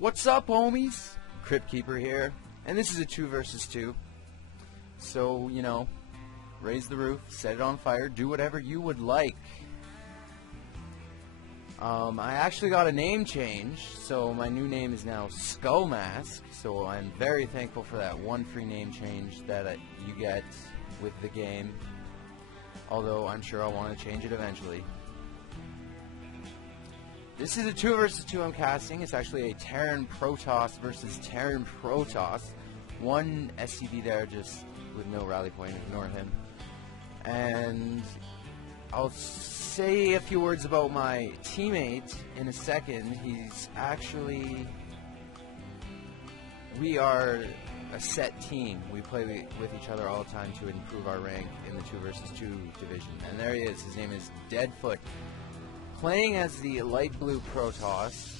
What's up, homies? Crypt Keeper here, and this is a 2 versus 2. So, you know, raise the roof, set it on fire, do whatever you would like. I actually got a name change, so my new name is now Skull Mask, so I'm very thankful for that one free name change that you get with the game, although I'm sure I'll want to change it eventually. This is a 2 versus 2 I'm casting. It's actually a Terran Protoss versus Terran Protoss. One SCV there just with no rally point, ignore him. And I'll say a few words about my teammate in a second. He's actually... We are a set team. We play with each other all the time to improve our rank in the 2 versus 2 division. And there he is. His name is DeadFoot. Playing as the light blue Protoss.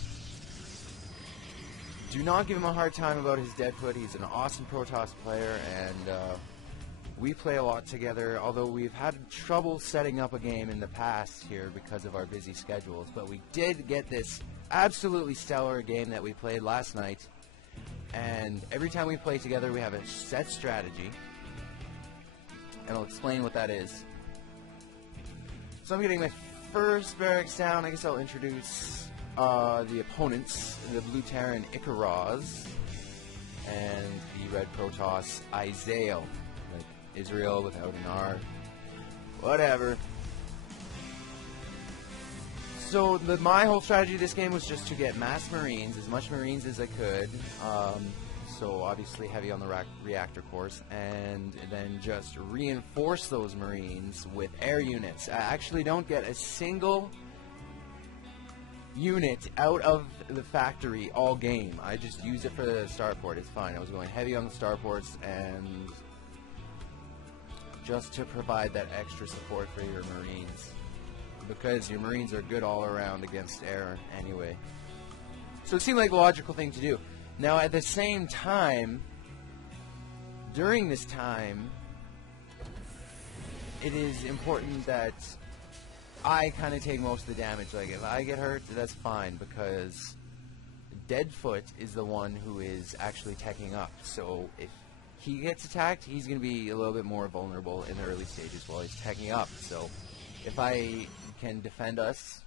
Do not give him a hard time about his DeadFoot. He's an awesome Protoss player, and we play a lot together, although we've had trouble setting up a game in the past here because of our busy schedules. But we did get this absolutely stellar game that we played last night, and every time we play together we have a set strategy, and I'll explain what that is. So I'm getting my first barracks down. I guess I'll introduce the opponents, the Blue Terran Icaraz and the Red Protoss Isaiah, like Israel without an R, whatever. So my whole strategy this game was just to get mass Marines, as much Marines as I could, so obviously heavy on the reactor course, and then just reinforce those Marines with air units. I actually don't get a single unit out of the factory all game. I just use it for the starport. It's fine. I was going heavy on the starports and just to provide that extra support for your Marines, because your Marines are good all around against air anyway. So it seemed like the logical thing to do. Now at the same time, during this time, it is important that I kind of take most of the damage. Like, if I get hurt, that's fine, because DeadFoot is the one who is actually teching up. So if he gets attacked, he's going to be a little bit more vulnerable in the early stages while he's teching up. So if I can defend us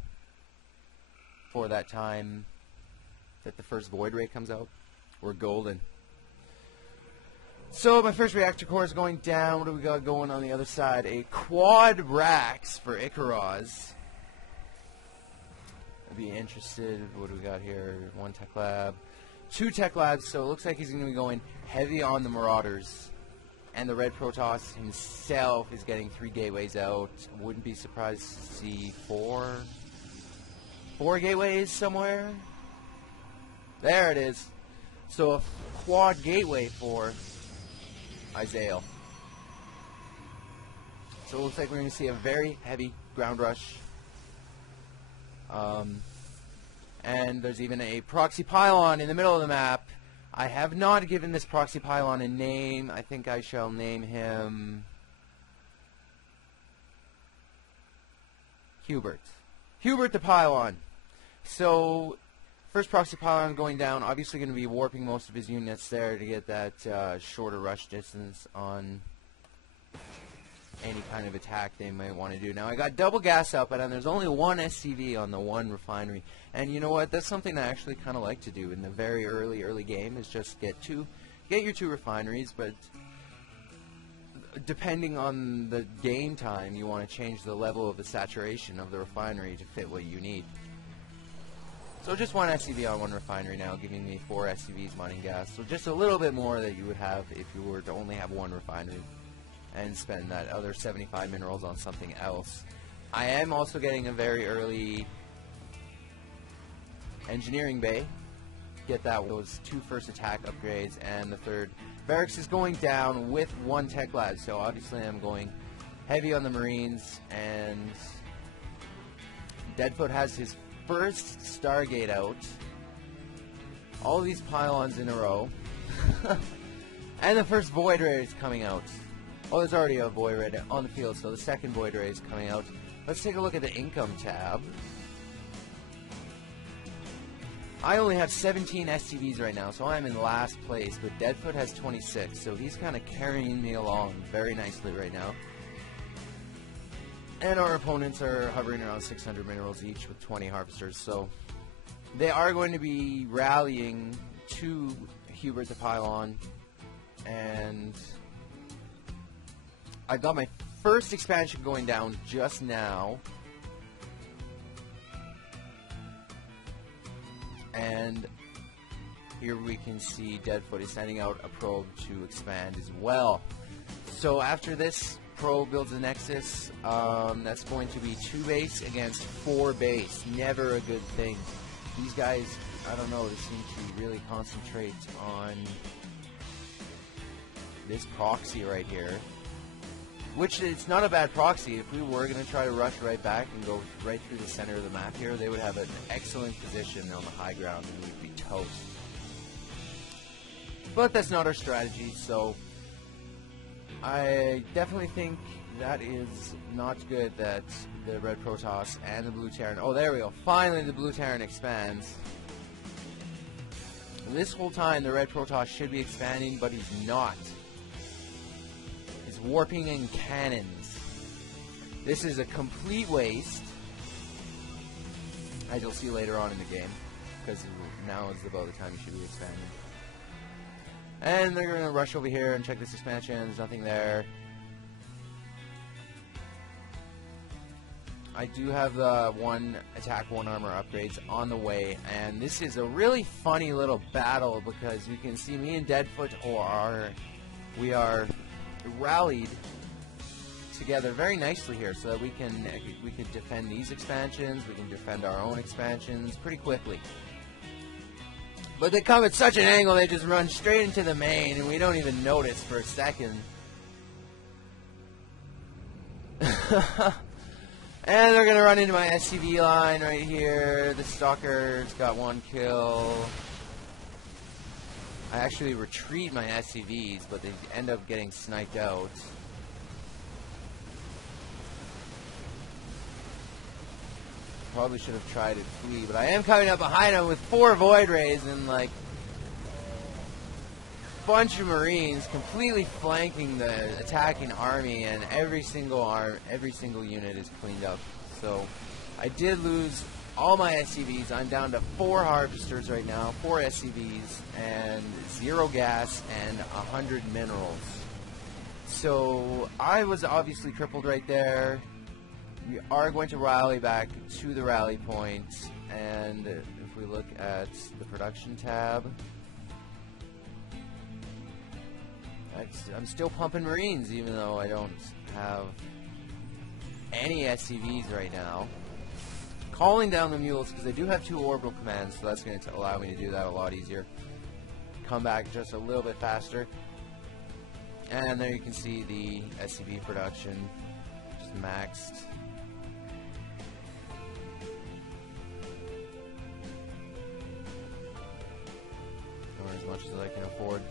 for that time that the first Void Ray comes out, we're golden. So my first reactor core is going down. What do we got going on the other side? A quad Rax for Icaraz. I'd be interested. What do we got here? 1 tech lab, 2 tech labs. So it looks like he's going to be going heavy on the Marauders. And the Red Protoss himself is getting 3 gateways out. Wouldn't be surprised to see 4 gateways somewhere. There it is. So a quad gateway for Isaiah. So it looks like we're going to see a very heavy ground rush. And there's even a proxy pylon in the middle of the map. I have not given this proxy pylon a name. I think I shall name him Hubert. Hubert the pylon. So first proxy pylon going down, obviously going to be warping most of his units there to get that shorter rush distance on any kind of attack they might want to do. Now I got double gas output, and there's only 1 SCV on the 1 refinery. And you know what? That's something I actually kind of like to do in the very early game, is just get your 2 refineries, but depending on the game time, you want to change the level of the saturation of the refinery to fit what you need. So just 1 SCV on 1 refinery now, giving me 4 SCVs mining gas. So just a little bit more that you would have if you were to only have 1 refinery and spend that other 75 minerals on something else. I am also getting a very early engineering bay. Get that, those 2 first attack upgrades, and the 3rd barracks is going down with 1 tech lab. So obviously I'm going heavy on the Marines, and DeadFoot has his first Stargate out. All these pylons in a row. And the first Void Ray is coming out. Oh, there's already a Void Ray on the field, so the second Void Ray is coming out. Let's take a look at the income tab. I only have 17 SCVs right now, so I'm in last place, but DeadFoot has 26, so he's kind of carrying me along very nicely right now. And our opponents are hovering around 600 minerals each with 20 harvesters, so they are going to be rallying to Hubert the Pylon, and I got my first expansion going down just now. And here we can see DeadFoot is sending out a probe to expand as well. So after this probe builds a Nexus, that's going to be 2 base against 4 base. Never a good thing. These guys, I don't know, they seem to really concentrate on this proxy right here. Which, it's not a bad proxy. If we were going to try to rush right back and go right through the center of the map here, they would have an excellent position on the high ground and we'd be toast. But that's not our strategy, so I definitely think that is not good that the Red Protoss and the Blue Terran... Oh, there we go. Finally, the Blue Terran expands. This whole time, the Red Protoss should be expanding, but he's not. Warping in cannons. This is a complete waste, as you'll see later on in the game, because now is about the time you should be expanding. And they're going to rush over here and check this expansion. There's nothing there. I do have the 1 attack, 1 armor upgrades on the way, and this is a really funny little battle because you can see me and DeadFoot we are rallied together very nicely here, so that we can defend these expansions, we can defend our own expansions pretty quickly. But they come at such an angle, they just run straight into the main, and we don't even notice for a second. And they're gonna run into my SCV line right here. The Stalker's got 1 kill. I actually retreat my SCVs, but they end up getting sniped out. Probably should have tried to flee, but I am coming up behind him with 4 Void Rays and like a bunch of Marines completely flanking the attacking army, and every single unit is cleaned up. So I did lose all my SCVs. I'm down to 4 harvesters right now, 4 SCVs, and 0 gas and 100 minerals. So I was obviously crippled right there. We are going to rally back to the rally point, and if we look at the production tab, I'm still pumping Marines even though I don't have any SCVs right now. Calling down the mules because I do have 2 orbital commands, so that's going to allow me to do that a lot easier. Come back just a little bit faster. And there you can see the SCV production just maxed. Or as much as I can afford.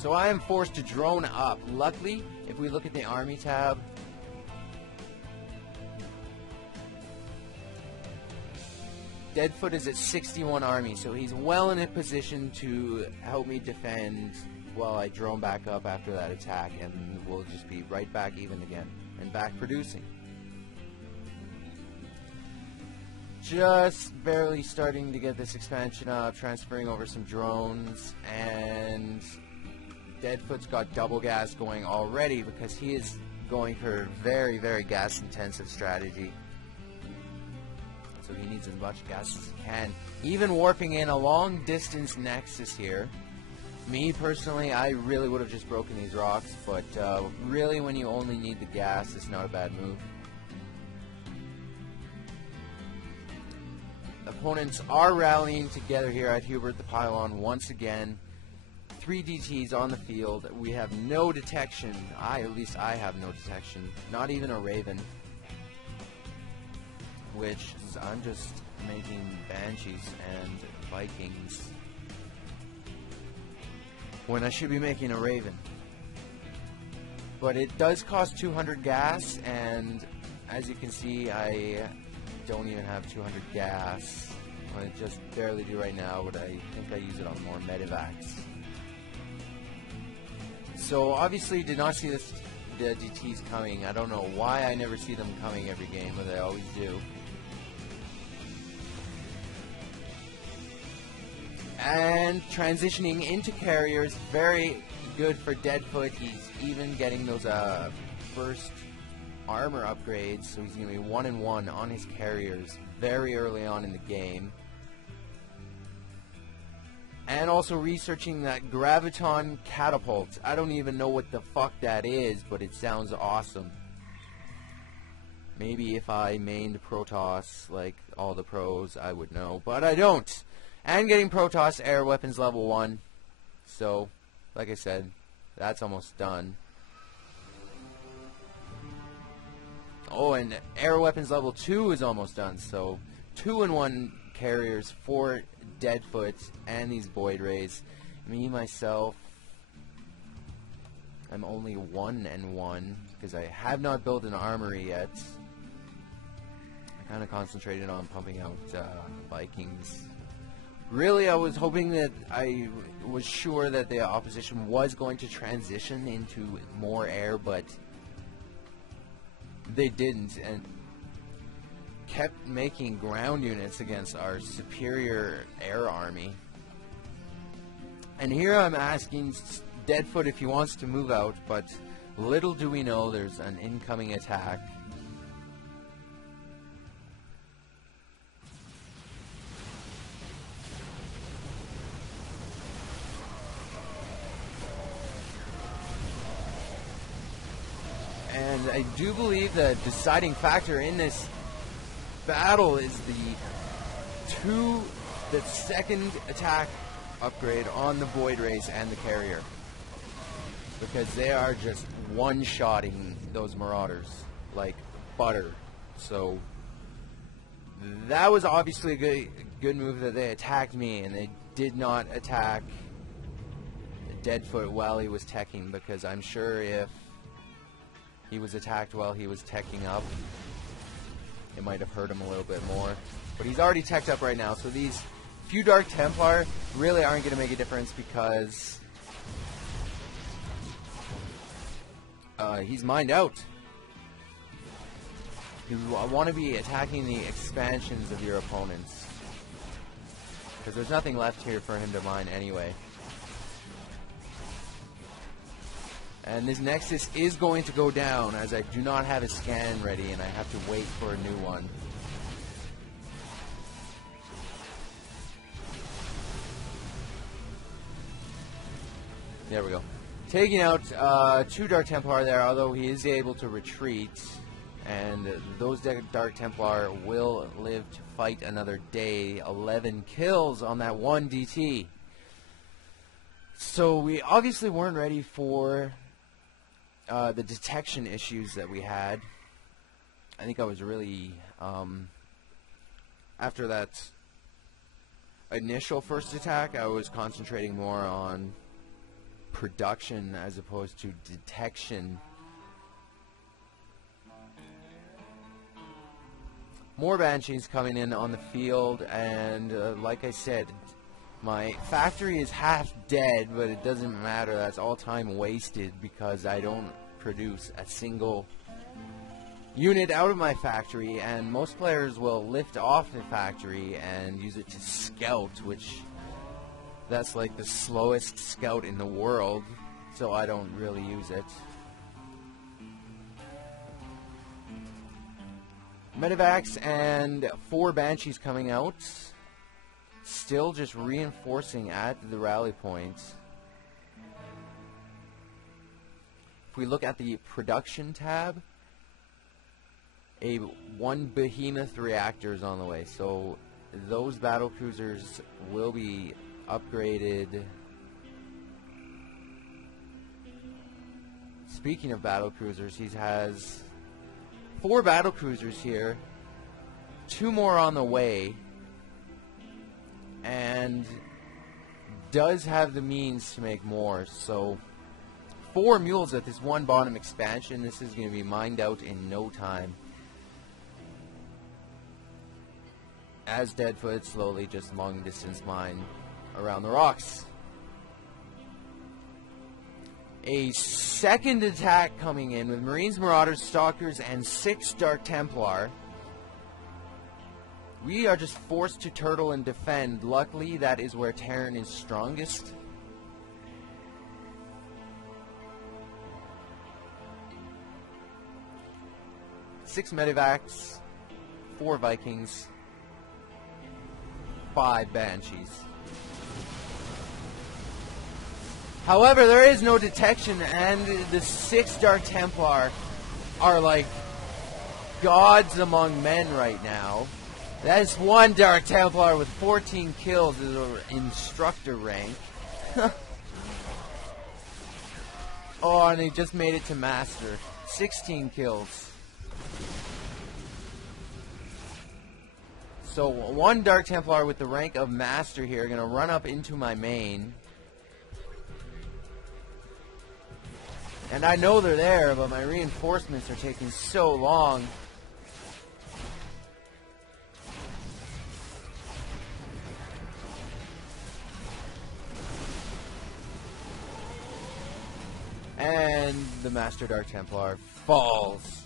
So I am forced to drone up. Luckily, if we look at the army tab, DeadFoot is at 61 army, so he's well in a position to help me defend while I drone back up after that attack, and we'll just be right back even again and back producing. Just barely starting to get this expansion up, transferring over some drones, and DeadFoot's got double gas going already because he is going for a very, very gas intensive strategy. So he needs as much gas as he can. Even warping in a long distance Nexus here. Me personally, I really would have just broken these rocks, but really when you only need the gas, it's not a bad move. Opponents are rallying together here at Hubert the Pylon once again. 3 DTs on the field. We have no detection. At least I have no detection. Not even a Raven. Which is, I'm just making Banshees and Vikings when I should be making a Raven. But it does cost 200 gas, and as you can see, I don't even have 200 gas I just barely do right now, but I think I use it on more medevacs. So obviously did not see the DTs coming. I don't know why I never see them coming every game, but I always do. And transitioning into carriers, very good for DeadFoot. He's even getting those first armor upgrades, so he's going to be 1-1 on his carriers very early on in the game. And also researching that Graviton Catapult. I don't even know what the fuck that is, but it sounds awesome. Maybe if I mained Protoss like all the pros, I would know, but I don't. And getting Protoss air weapons level 1. So, like I said, that's almost done. Oh, and air weapons level 2 is almost done. So, 2-in-1 carriers for DeadFoot and these Void Rays. Me, myself, I'm only 1-1 because I have not built an armory yet. I kind of concentrated on pumping out Vikings. Really, I was hoping that I was sure that the opposition was going to transition into more air, but they didn't, and kept making ground units against our superior air army. And here I'm asking DeadFoot if he wants to move out, but little do we know there's an incoming attack. And I do believe the deciding factor in this battle is the second attack upgrade on the Void Rays and the carrier, because they are just one-shotting those Marauders like butter. So that was obviously a good move that they attacked me, and they did not attack DeadFoot while he was teching, because I'm sure if he was attacked while he was teching up, it might have hurt him a little bit more. But he's already teched up right now, so these few Dark Templar really aren't going to make a difference, because he's mined out. You want to be attacking the expansions of your opponents, because there's nothing left here for him to mine anyway. And this Nexus is going to go down, as I do not have a scan ready and I have to wait for a new one. There we go. Taking out 2 Dark Templar there, although he is able to retreat. And those Dark Templar will live to fight another day. 11 kills on that 1 DT. So we obviously weren't ready for the detection issues that we had. I think I was really, after that initial first attack, I was concentrating more on production as opposed to detection. More Banshees coming in on the field, and like I said, my factory is half dead, but it doesn't matter. That's all time wasted, because I don't produce a single unit out of my factory, and most players will lift off the factory and use it to scout, which that's like the slowest scout in the world, so I don't really use it. Medevacs and 4 Banshees coming out. Still just reinforcing at the rally points. If we look at the production tab, one behemoth reactor is on the way. So those battle cruisers will be upgraded. Speaking of battle cruisers, he has 4 battle cruisers here, 2 more on the way, and does have the means to make more. So 4 mules at this one bottom expansion. This is going to be mined out in no time. as DeadFoot slowly just long distance mine around the rocks. A second attack coming in with Marines, Marauders, Stalkers, and 6 Dark Templar. We are just forced to turtle and defend. Luckily, that is where Terran is strongest. Six Medivacs, 4 Vikings, 5 Banshees. However, there is no detection, and the 6 Dark Templar are like gods among men right now. That is 1 Dark Templar with 14 kills as an instructor rank. Oh, and he just made it to Master. 16 kills. So 1 Dark Templar with the rank of Master here, gonna run up into my main. And I know they're there, but my reinforcements are taking so long. And the Master Dark Templar falls.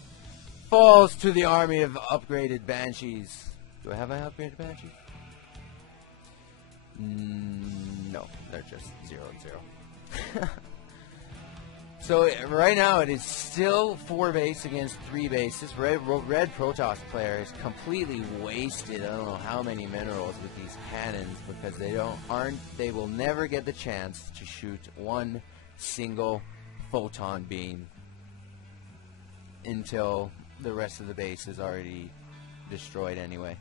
Falls to the army of upgraded Banshees. Do I have my upgraded Banshees? No, they're just 0 and 0. So right now it is still 4 base against 3 base. This red Protoss player is completely wasted. I don't know how many minerals with these cannons because they will never get the chance to shoot 1 single photon beam until the rest of the base is already destroyed anyway.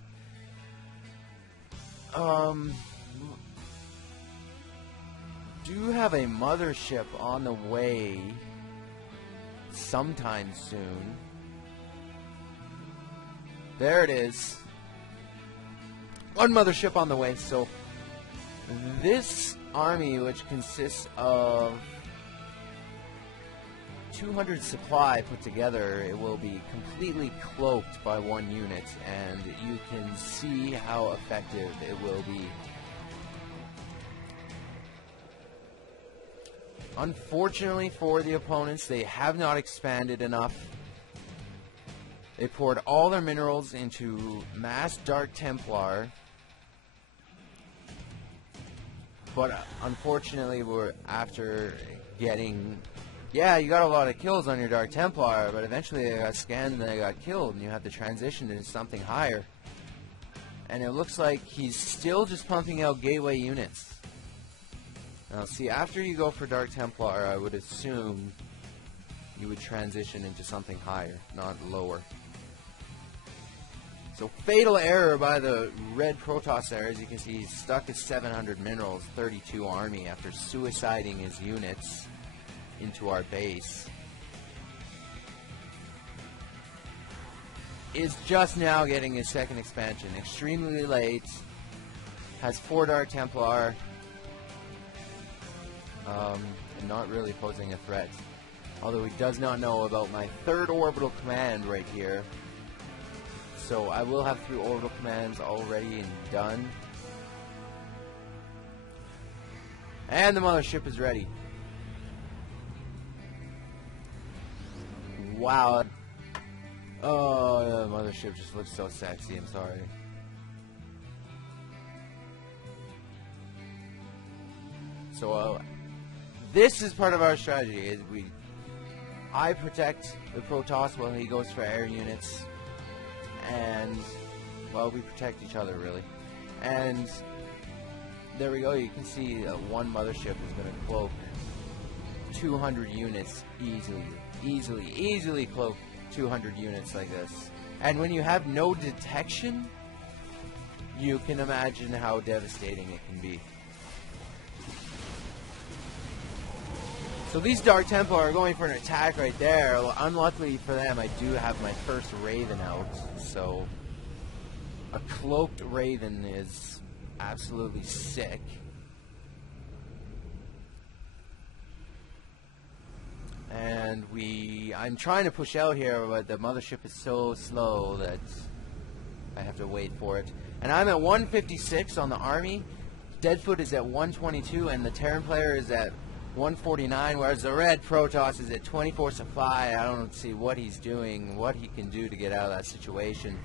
Do have a mothership on the way sometime soon. There it is. 1 mothership on the way. So this army, which consists of 200 supply put together, it will be completely cloaked by 1 unit, and you can see how effective it will be. Unfortunately for the opponents, they have not expanded enough. They poured all their minerals into mass Dark Templar, but unfortunately we're after getting... Yeah, you got a lot of kills on your Dark Templar, but eventually they got scanned and they got killed, and you have to transition into something higher. And it looks like he's still just pumping out gateway units. Now, see, after you go for Dark Templar, I would assume you would transition into something higher, not lower. So, fatal error by the red Protoss there. As you can see, he's stuck at 700 minerals, 32 army after suiciding his units into our base. Is just now getting his 2nd expansion. Extremely late. Has 4 Dark Templar. And not really posing a threat. Although he does not know about my 3rd orbital command right here. So I will have 3 orbital commands already and done. And the mothership is ready. Wow. Oh, the mothership just looks so sexy, I'm sorry. So, this is part of our strategy. Is I protect the Protoss while he goes for air units, and well, we protect each other really. And there we go. You can see 1 mothership is going to cloak 200 units easily cloak 200 units like this. And when you have no detection, you can imagine how devastating it can be. So these Dark Templar are going for an attack right there. Unluckily for them, I do have my first Raven out. So a cloaked Raven is absolutely sick. And I'm trying to push out here, but the mothership is so slow that I have to wait for it. And I'm at 156 on the army. DeadFoot is at 122, and the Terran player is at 149, whereas the red Protoss is at 24 supply. I don't see what he's doing, what he can do to get out of that situation.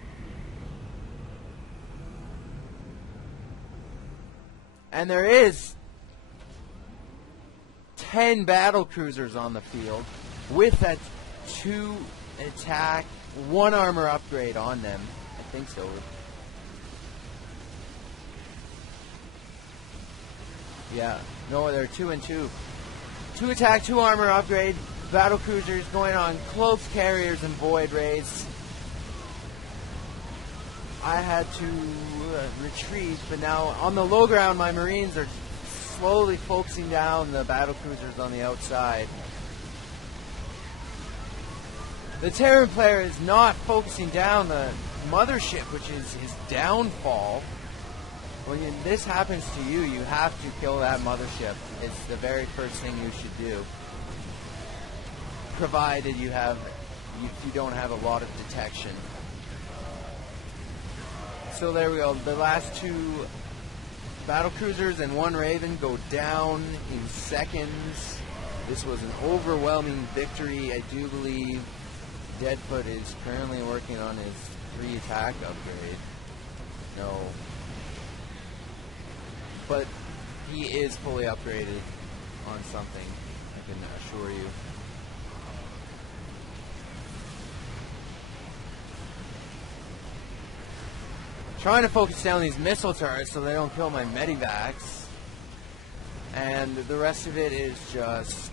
And there is 10 battle cruisers on the field with that 2 attack, 1 armor upgrade on them. I think so. Yeah, no, they're 2 and 2. 2 attack, 2 armor upgrade, battle cruisers going on close carriers and void raids. I had to retreat, but now on the low ground, my Marines are slowly focusing down the battle cruisers on the outside. The Terran player is not focusing down the mothership, which is his downfall. When this happens to you, you have to kill that mothership. It's the very first thing you should do, provided you don't have a lot of detection. So there we go. The last 2 battle cruisers and 1 Raven go down in seconds. This was an overwhelming victory. I do believe DeadFoot is currently working on his 3 attack upgrade. No. But he is fully upgraded on something, I can assure you. Trying to focus down these missile turrets so they don't kill my medivacs. And the rest of it is just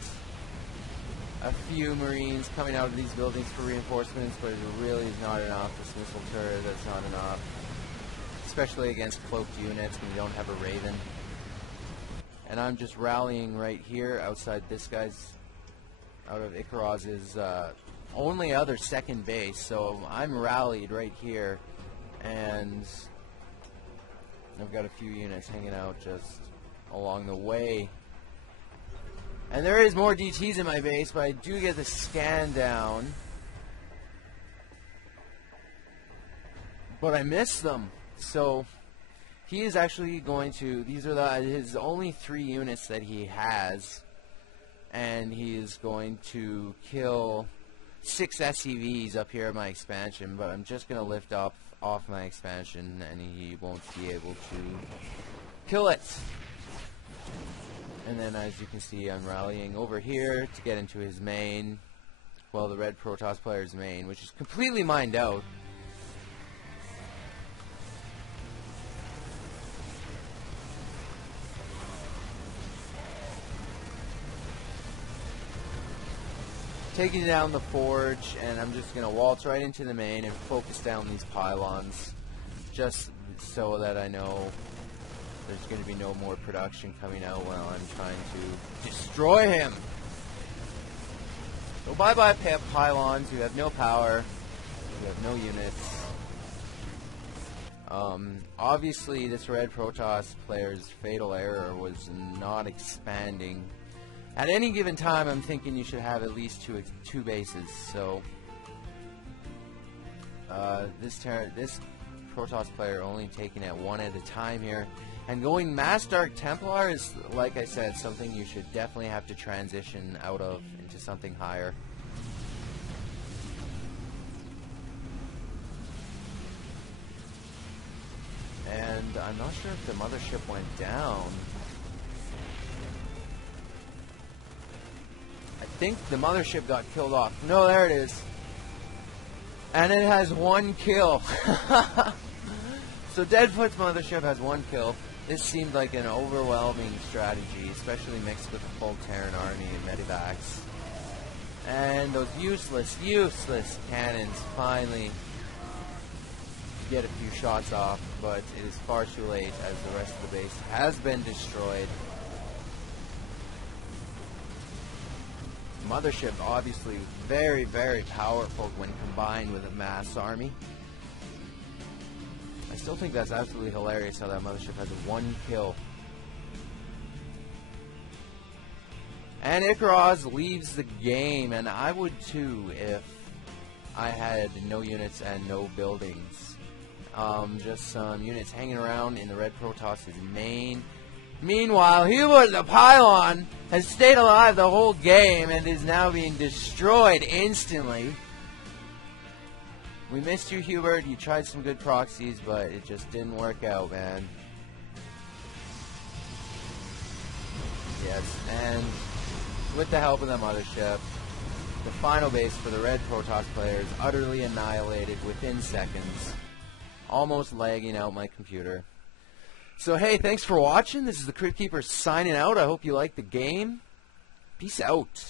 a few Marines coming out of these buildings for reinforcements, but it really is not enough. This missile turret, that's not enough. Especially against cloaked units when you don't have a Raven. And I'm just rallying right here outside this guy's, out of Icaros's only other second base. So I'm rallied right here. And I've got a few units hanging out just along the way. And there is more DTs in my base, but I do get the scan down. But I miss them. So he is actually going to, these are his only 3 units that he has. And he is going to kill 6 SCVs up here at my expansion, but I'm just going to lift off my expansion and he won't be able to kill it. And then as you can see, I'm rallying over here to get into his main, well, the red Protoss player's main, which is completely mined out. Taking down the forge, and I'm just going to waltz right into the main and focus down these pylons, just so that I know there's going to be no more production coming out while I'm trying to destroy him. So bye-bye pylons, you have no power, you have no units. Obviously this red Protoss player's fatal error was not expanding. At any given time, I'm thinking you should have at least two bases. So this Protoss player only taking it 1 at a time here, and going Mass Dark Templar is, like I said, something you should definitely have to transition out of into something higher. And I'm not sure if the mothership went down. I think the mothership got killed off. No, there it is. And it has 1 kill. So DeadFoot's mothership has 1 kill. This seemed like an overwhelming strategy, especially mixed with the full Terran army and medivacs. And those useless cannons finally get a few shots off, but it is far too late as the rest of the base has been destroyed. Mothership obviously very, very powerful when combined with a mass army. I still think that's absolutely hilarious how that mothership has 1 kill. And Icaros leaves the game, and I would too if I had no units and no buildings. Just some units hanging around in the red Protoss' main. Meanwhile, Hubert the Pylon has stayed alive the whole game and is now being destroyed instantly. We missed you, Hubert. You tried some good proxies, but it just didn't work out, man. Yes, and with the help of the mothership, the final base for the red Protoss players utterly annihilated within seconds. Almost lagging out my computer. So hey, thanks for watching. This is the Crypt Keeper signing out. I hope you liked the game. Peace out.